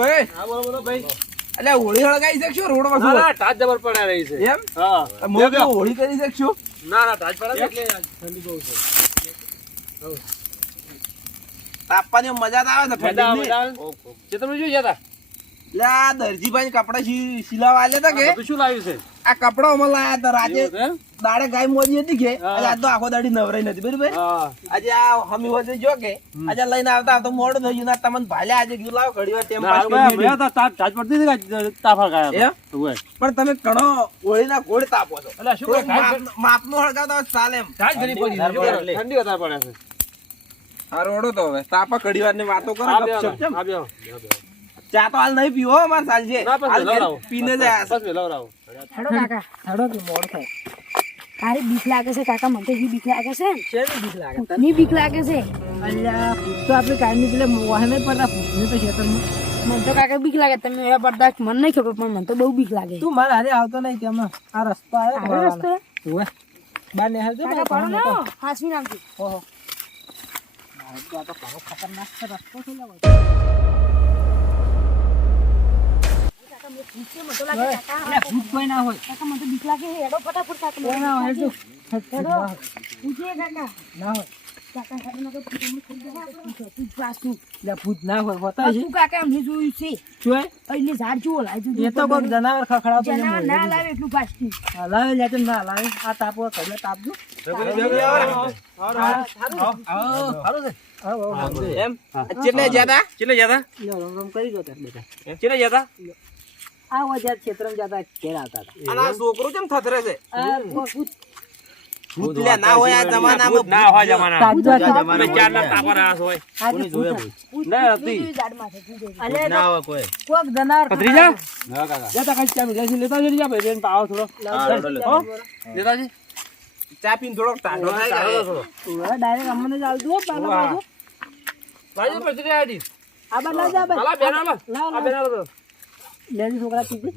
ભાઈ હા બોલો બોલો ભાઈ. એટલે હોળી હળગાઈ શકશો? રોડ પર ના ટાચ જબર પડ્યા રહી છે. એમ? હા. મોં હોળી કરી શકશો? ના ના ટાચ પડે એટલે ઠંડી બહુ છે. તાપવાની મજા તો આવે ને મજા આવે. ચેતનભાઈ શું ગયા એટલે આ દરજીભાઈ કપડા સિલાવા આલ્યા હતા કે? શું લાવ્યું છે? આ કપડા અમે લાયા હતા રાજે? દાડે ગાય મોજી હતી કે આજે તો આખો દાડી નવરાઈ નથી બરાબર? આજે આ હમી હોય જો કે આજે લઈને આવતા તો મોડું થઈ ગયું તમને ભાલે આજે ગયું. લાવો ઘડી વાર ટેમ પાસ પડતી હતી તાફા ગયા પણ તમે ઘણો હોળીના ગોળ તાપો છો. એટલે શું માપનું હળગાવતા ચાલે એમ. ઠંડી વધારે પડે છે. હારો હળો તો હવે. તાપા ઘડી વારની વાતો કરો આ આ. ચા તો હાલ નહીં પીવો હો, અમારે લવડાવો. પીને જાય છે. હેડો કાકા. હેડો કે મોડ થાય તારી બીક લાગે છે કાકા મને તો એવી બીક લાગે છે. ને શેની બીક લાગે? તને? બીક લાગે છે. અલ્યા ભૂત તો આપણે કાયમી પેલે વાહને પડતા ભૂતની તો ખેતરમાં મને તો કાકા બીક લાગે તમે એ બરદાસ્ત મને નહીં ખબર પણ મને તો બહુ બીક લાગે. તું મારા હારે આવતો નહીં તેમ આ રસ્તો આવ્યો રસ્તો? ઓવે. બાર ને હાલજો કાકા પડો ને હાસવી નાખજો. ઓહો. તો મને તો બીક લાગે છે જનાવર ખખડાવતો ને જનાવર ના દીધું. લાવે એટલું પાછું હલાવે લે ના હલાવે આ તાપો કડલે તાપજો. એમ? ચેટલે જ્યાદા કેટલે ગયા રમ કરી આ વજાર ક્ષેત્રમાં જ્યાદા ઘેર આવતા હતા. અને આ છોકરો કેમ થથરે છે ભૂત. ના હોય આ જમાનામાં ના હોય. ના હતી. અલે ના હોય કોઈ. કોક જતા કાંઈ લેતા જા ભાઈ પાવો થોડો. હો? ચા પીને ટાઢો થોડો. ડાયરેક્ટ અમને જ આવતું હો પાલા બાજુ. ભાઈ ભત્રીજા આડી. આ બાર લાવજો, આ બાર. હાલા બેન હાલો. લાવ, આ બેન. હાલો. છોકરા પીજે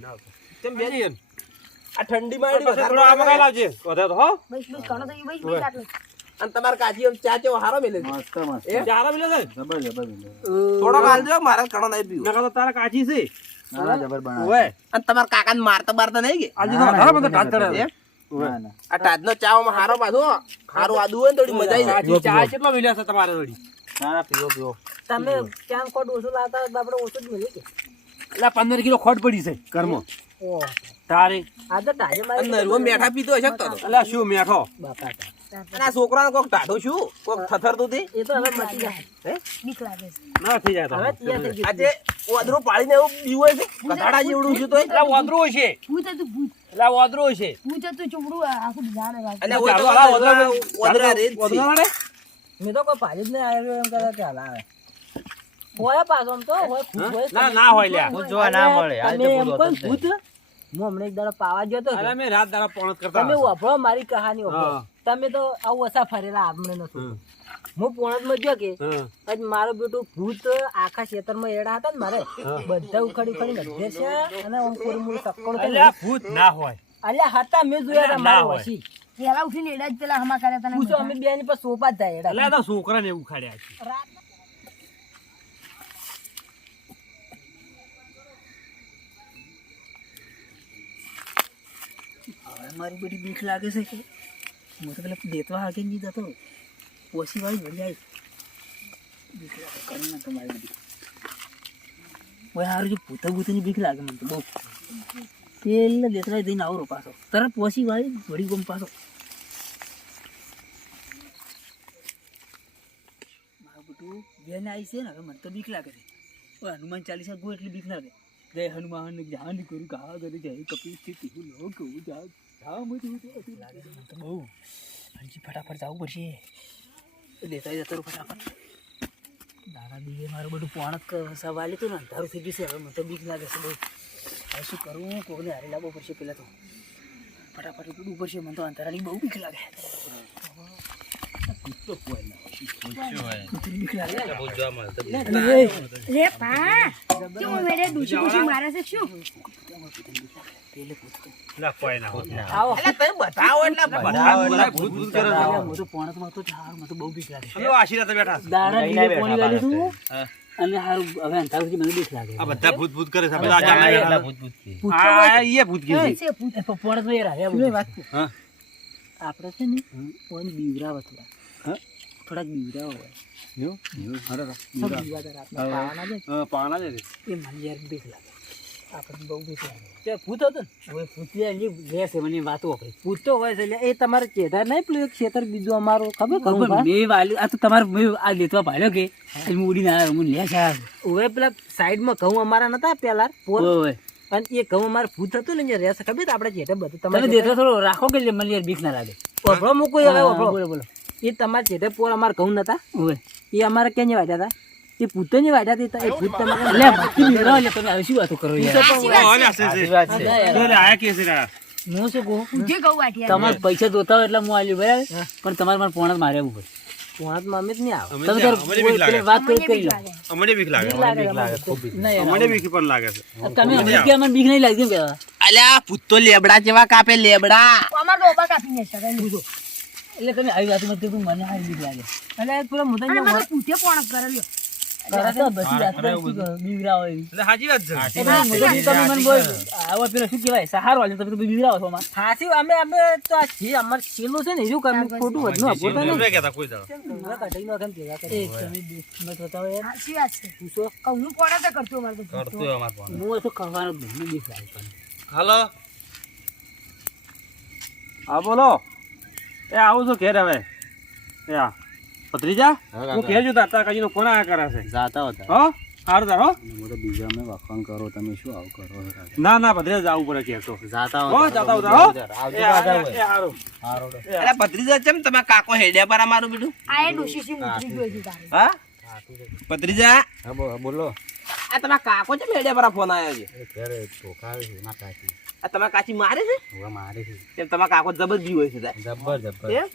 કેમ બે બેન. આ ઠંડી માં થોડો આ મગાઈ લાવજે. વધે તો હો? બસ બસ કણો તો બસ બસ આટલું. અને તમાર કાજી એમ ચા ચેવો હારો મેલે છે એ ચારા મિલે છે? થોડો હાલજો મારા કણો નઈ પીવું મેં કહો તારા કાજી છે. ઓય અને તમાર કાકા ને મારતા મારતા નહીં કે આજે તો હારો બધો ટાચ કરે. એમ? આ ટાઢનો ચાવામાં હારો પાછો હારો આદુ હોય ને થોડી મજા આવી ચા કેટલો મિલ્યો છે તમારે જોડી? તમે ક્યાં કોટ ઓછું લાતા આપણે ઓછું જ મળે કે એટલે પંદર કિલો ખોટ પડી છે. કર્મો. તારે. આ તો તારે મારી નરવો મેઠા પીતો હશે તો એટલે શું મેઠો? અને આ છોકરાનો કોક ટાઢો શું? કોક થથરતું હતી એ તો હવે મટી જાય. હે? બીક લાગે ના થઈ જાય તો. આજે ઓદરો પાળીને એવું બીવો છે? કથાડા જેવડું છે તોય? એટલે છે હું તો તું ભૂત. એટલે ઓદરો છે હું તો તું ચોપડું આખું હતું. અને ઓદરો તો ચાલો, ઓદરા રે ઓદરા છે. મેં તો કોઈ પાડી જ નહીં આવ્યો એમ કરે કે હલાવે હોય પાછો આમ તો હોય ભૂત હોય ના ના હોય લ્યા. તમે એમ કોઈ ભૂત? હું હમણાં એક દાડો પાવા ગયો તો અરે મેં રાત દાડા પોણત કરતા તમે વાપરો મારી કહાની વાપરો તમે તો આવું ઓછા ફરેલા આપણે નથી હું પોણતમાં ગયો કે આજ મારો બેટો ભૂત આખા ખેતરમાં એડા હતા ને મારે બધા ઉખાડી ઉખાડી બધે છે અને આમ કોરું મોરું સક્કણ ભૂત ના હોય. અલ્યા હતા મેં જોયા હતા મારા. વસી પેલા ઉઠીને એડા જ પેલા હમા કર્યા હતા પૂછો અમે બે ની પર સોપા જ થાય એડા. એટલે આ તો છોકરાને એવું ખાડ્યા છે. મારી બધી બીક લાગે છે કે હું તો પેલા દેતવા હાકે નહીં જતો. પોસી વાળી ભરી આવી. બીક લાગે, કરી ના તમારી બધી. હવે હારું જો ભૂતા ભૂતાની બીક લાગે મને તો બહુ. પેલા દેતરા દઈને આવરો પાછો. તરત પોસી વાળી, વળી ગમ પાછો. મારું બધું બેન આવી છે ને, હવે મને તો બીક લાગે છે. હનુમાન ચાલીસા ગો, એટલી બીક લાગે. જય હનુમાન, જ્ઞાન ગુરુ કહા કરે જય કપિલ સ્થિતિ, લોક લો કહું જા જા મુજે તો લાગે તો બહુ. હજી ફટાફટ જવું પડશે. લેતા જતો રહો ફટાફટ. દાદા દીએ મારું બધું પોણક સવાલ હતું ને, અંધારું થઈ ગયું છે, હવે મને તો બીક લાગે છે બહુ. હવે શું કરવું કોઈને હારે લાવવો પડશે પહેલાં તો. ફટાફટ કૂદવું પડશે, મને તો અંધારાની બહુ બીક લાગે. અને હારું બધા ભૂત ભૂત કરે છે ભૂત ભૂત યાર વાત. આપણે ને થોડા હા? થોડાક બીવરાવા હોય. એવું? હા. છે હા. એ મને યાર બીક લાગે. આપણને બહુ બીક લાગે. ભૂત હતું ને? ઓય ભૂત યાર લે છે મને વાતો વાપરી. ભૂત તો હોય છે એટલે એ તમારે ચેધા નહીં પેલું એક ખેતર બીજું અમારું? ખબર ખબર ખબર મેં વાલ્યું આ તો તમારે મેં આ લેતવા ભાડ્યો કે? હું ઉડીને આવ્યો મને લે છે હવે પેલા સાઈડમાં ઘઉં અમારા નતા પેલા પોર? અને એ ઘઉં અમારે ભૂત હતું ને રહેશે ખબર આપણે ચેઠે બધું તમે દેખો થોડો રાખો કે મને યાર બીક ના લાગે. ઓભળો મૂકો હવે હા. બોલો બોલો. એ તમારે જેઠે પોર અમારે ઘઉં નતા? હોય એ અમારે ક્યાં વાટ્યા હતા એ ભૂત ને વાટ્યા હતા એ ભૂત તમારે લે ભક્તિ મેળો એટલે તમે આવી શું વાતો કરો. હું શું કહું? તમારે પૈસા જોતા હોય એટલે હું આલ્યું બરાબર? પણ તમારે મને પોણા મારે જ નહીં આવે. તમે અમને બીક વાત કરી કરી લો. અમને બીક લાગે. અમને બીક પણ લાગે છે. તમે અમને કે મને બીક નહીં લાગતી અલ્યા ભૂત તો લેબડા જેવા કાપે લેબડા. અમારે. એટલે તમે આવી વાતમાં કીધું મને બીક લાગે. એટલે પેલો મોટા મને પૂછે કોણ વાત કરે વાત આવો વાત. હાલો. હા બોલો. એ આવું છું ઘેર હવે. એ આ ભત્રીજા હું ઘેર છું તાર કાજીનો ફોન આયા કરે છે. જાતા હતા. હો? સારું તાર હો? મોટો બીજા મેં વખાણ કરો તમે શું આવું કરો ના ના ભત્રીજા જવું પડે ઘેર તો. જાતા હો જાતા હતા હો? એ એ હારું. અરે ભત્રીજા ચમ તમે કાકો હેડ્યા પર અમારું બીડું? આ એ ડોશી સી ઉતરી ગયો છે તારે. હા? ભત્રીજા? બોલો. આ તમારા કાકો છે મેડે પર ફોન આવ્યો છે? આ તમારા કાચી મારે છે? કેમ તમારા કાકો જબર બી હોય છે તાર? એમ?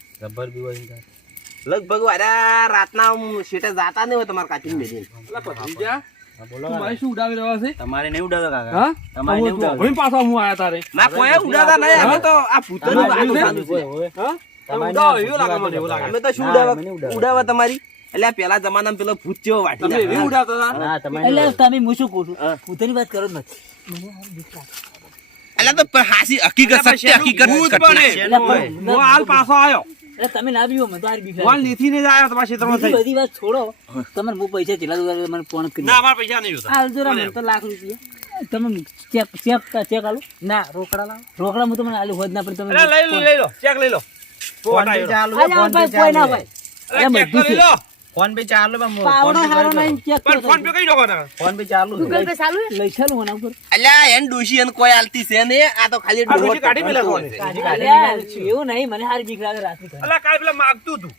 લગભગ વારા રાતના આમ શેઠે જાતા નહીં હોય તમારા કાચી મેળીને અલા ભત્રીજા તું શું ઉડાવી રહ્યો છે? તમારે નહીં ઉડાવતો કાકા. હા? તમારે નહીં ઉડાવી પાછો હું આયા તારે. ના કોઈ ઉડાતા નહીં. અમે તો આ ભૂતોની વાતો ચાલુ છે. હા? તમે ઉડાવો એવું લાગે મને એવું લાગે. અમે તો શું ઉડાવવા ઉડાવવા તમારી? એટલે પેલા જમાનામાં પેલો ભૂત જેવો વાટી તમે એવી. ઉડાવતા હતા? એટલે તમે હું શું કહું છું? ભૂતની વાત કરો નથી એટલે તો હાસી હકીકત સત્ય હકીકત. ભૂત બને. પણ- હું હાલ પાછો આવ્યો. એટલે તમે ના બીવો મને તો હારી બીક હું નીથી ને જ તમારા ક્ષેત્રમાં થઈ. બધી વાત છોડો. તમે હું પૈસા ચેલા દો મને ફોન કરી ના અમારા પૈસા નહીં જોતા. હાલ જો મને તો લાખ રૂપિયા. તમે ચેક ચેક ચેક આલો. ના રોકડા લાવો. રોકડા હું તમને આલુ હોત ના પણ તમે લઈ લો લઈ લો. ચેક લઈ લો. ફોન આવ્યો. અરે આ કોઈ ના ભાઈ. લઈ લો. ફોન પે ચાલુ પાવડો હારો નહીં ચેક પણ ફોન પે કઈ લોકો ના ગૂગલ પે ચાલુ. છે? લઈ ચાલો ઉપર અલ્યા એન ડોશી એન કોઈ આલતી છે ને આ તો ખાલી ડોશી કાઢી પેલા કોણ ફોન. છે. અલ્યા, એવું નહીં મને હારી બીક લાગે રાત્રે ઘરે. અલા કાલ પેલા માગતું તું.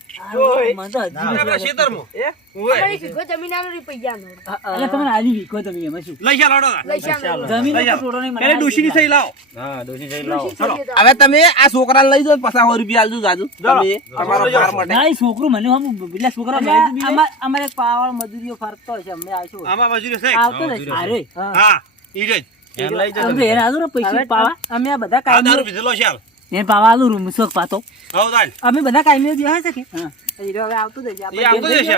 મને તો હજી આપણા. ખેતરમાં. ઓય. અમારી જમીન આનો રૂપિયાનો. અલ્યા, તમને આલી વીકો તમે એમાં શું? લઈ જા લઈ જાઓ. જમીન તો જાઓ. છોડો નહીં, મને પેલે હારી ડોશીની સહી લાવો. ડોશી જોઈએ તો. હવે તમે આ છોકરાને લઈ જાઓ પચાસ રૂપિયા આલજો જાજુ. તમે તમારા બાર માટે. ના, છોકરું મને આમ પેલા છોકરા અમાર- અમારે એક મજૂરીઓ ફરતો છે અમે આવશું આમાં મજૂરી છે? આવતો રહેશે. અરે હા. હા ઈ જ. અમે એને આલુ ને પૈસા પાવા. અમે આ બધા આ દારૂ પીધેલો છે હાલ. પાવા આલુ રૂમ શોખ પાતો. આવો તાલ અમે બધા કાયમી બેહે છે કે? હા. હીરો હવે આવતું જ હશે. એ જ હશે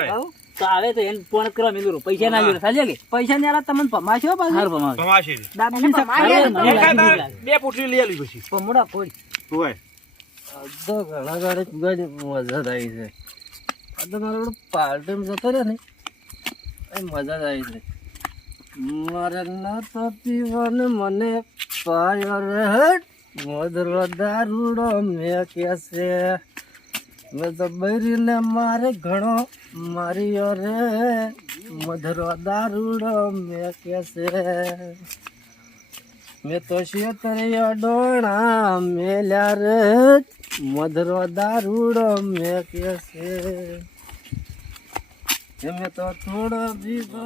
તો આવે તો એને ફોન કરવા મેલું પૈસા ના લેવું ચાલ્યા કે? પૈસા ને આલા તમને પમાશો પાછું? હારું લાગે. બે પોટલી લઈ આલી પછી. પમુડા ફોડ. ઓય તો ઘણા ગાડે મજા થાય છે તો મારો પાર્ટીમાં જતો રહ્યો ને. એ મજા જ આવી છે મારે ના તો પીવાને મને પાયો રે હટ. મધરો દારૂડો મેં કહેશે મેં તો બૈરીને મારે ઘણો માર્યો રે. મધરો દારૂડો મેં કહેશે મેં તો શેતરિયા ડોણા મેલ્યા રે. મધરો દારૂડો મે કે છે એમે તો થોડો બીજો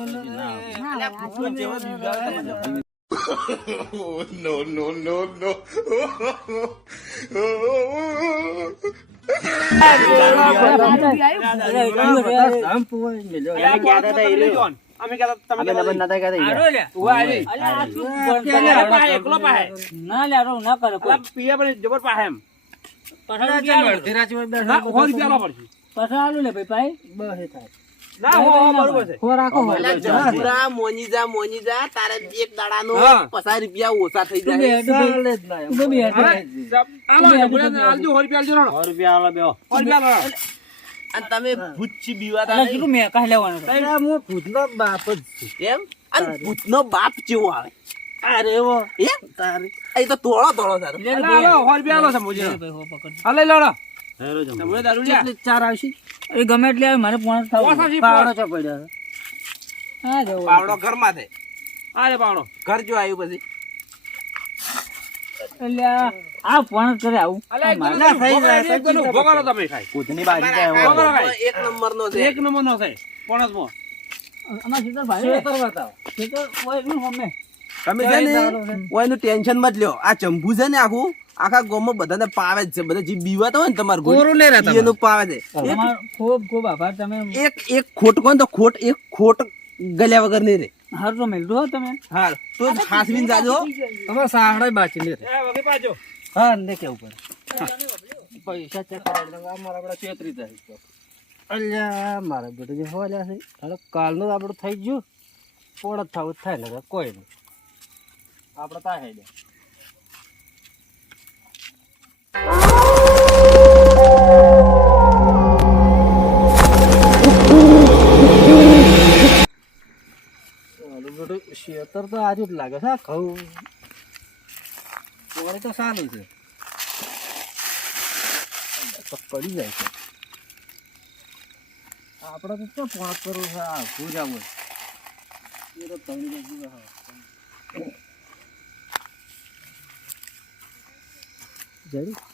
અમે કહેતા તમે કહેતા આરો લે. અલ્યા, આ શું ફોન કરે? અલ્યા, પાહે, એકલો પાહે. ના લે, આરો ના કરે પિયા પણ જબર પાહે એમ અને તમે ભૂતથી બીવાતા. કેટલું લેવાનું છે? હું ભૂતનો બાપ જ છું એમ? અને ભૂતનો બાપ જેવો આવે. અરે તારે. એ તો તોળો તોળો તારો. લે લે આલો ભાઈ. આલો સો રૂપિયા આલો સમોજી લે ભાઈ, હો પકડ. હાલે લોડો જબુડા દારૂ લ્યા ચાર આવશે એ ગમે એટલે આવે, મારે પોણા થાવું. પાવડો ચો પડ્યો હા, જવું. પાવડો ઘરમાં થાય આ રે પાવડો. ઘર જો આવ્યું પછી. એટલે આ પોણા કરે આવું. અલે એક તમે ભાઈ. એક નંબરનો છે. એક નંબર નો અમારા શીતળભાઈ રે. ખેતર બતાવો. હમે. તમે છે ને ઓયનું ટેન્શન મત લ્યો. આ ચંબુ છે ને આખું આખા ગામમાં બધાને પાવે જ છે. બધા જે બીવાતા હોય ને તમારું ગોરું ને રહેતા એનું પાવે છે. ખૂબ ખૂબ આભાર. તમે એક એક ખોટ કોણ તો ખોટ એક ખોટ ગલ્યા વગર નહીં રે. હાર તો મેલ હો તમે. હા તો હાસવીને જાજો તમારે સાહડા બાચી લે. પાજો હા ને કે ઉપર. પૈસા ચેક કરાવી દઉં અમારા આપડે તેત્રીસ જાય અલ્યા મારા બેટા જે હોલ્યા છે. કાલનું આપણું થઈ ગયું. પોળ થાવ થવું થાય ને કોઈ નહીં. આપણે તા હે દે. શેતર તો આજુ જ લાગે છે ખવું પોળી તો સારું છે. પડી જાય છે. આપણે તો શું પાંચ કરવું છે, આ ભૂજા હોય. એ તો તળી જાય છે, હા. જરી